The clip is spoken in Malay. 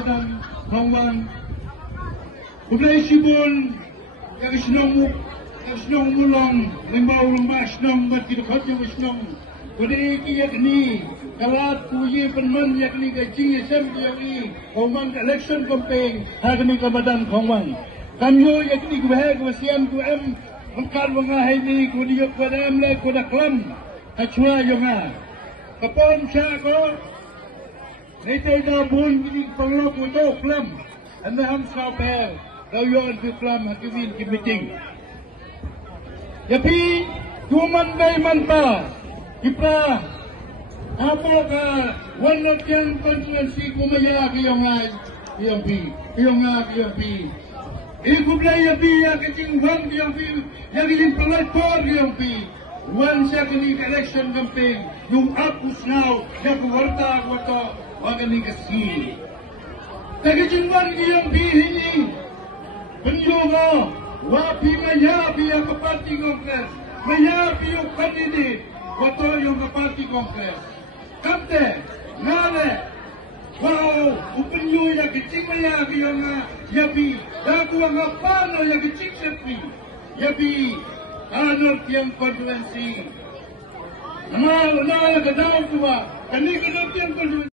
Kamadang Hongwang Ublay Sibon yang Isnong mulong Limbaw rumah Isnong Berkidukot yang Isnong Kudai kiyak ni Kawat kuye penman yak ni Gajing SM yak ni Hongwang election campaign Hak ni Kamadang Hongwang Kamyo yak ni Kubahag Wasiam Kuem Mengkar mengahay ni Kudiyok Wadam le Kudaklam Hachua yonga Kapon siya ko Naitay na buon Kini panglok mo ito Klam Anda ham skapel Kau yon di Klam Hakimin Kimiting Yapi Kuman day man pa Ipra Apa ka Wanot yang konstituensi Kumaya Kiyong pi Ikublay yapi Ya kicing wang Kiyong pi Ya kicing pelajor Kiyong pi Wan siya kini election campaign yung apus now ya kuwarta wato wagani kasi tagajinwan giyang bihini penyugo wapi mayapi ya ke parti kongres mayapi yung candidate wato yung ke parti kongres kamte ngale wow upenyu ya kecing mayapi yung yapi daku ang apano ya kecing sepi yapi Anor tiang konstituensi. Nama ke dalam tua. Kami ke dalam tiang konstituensi.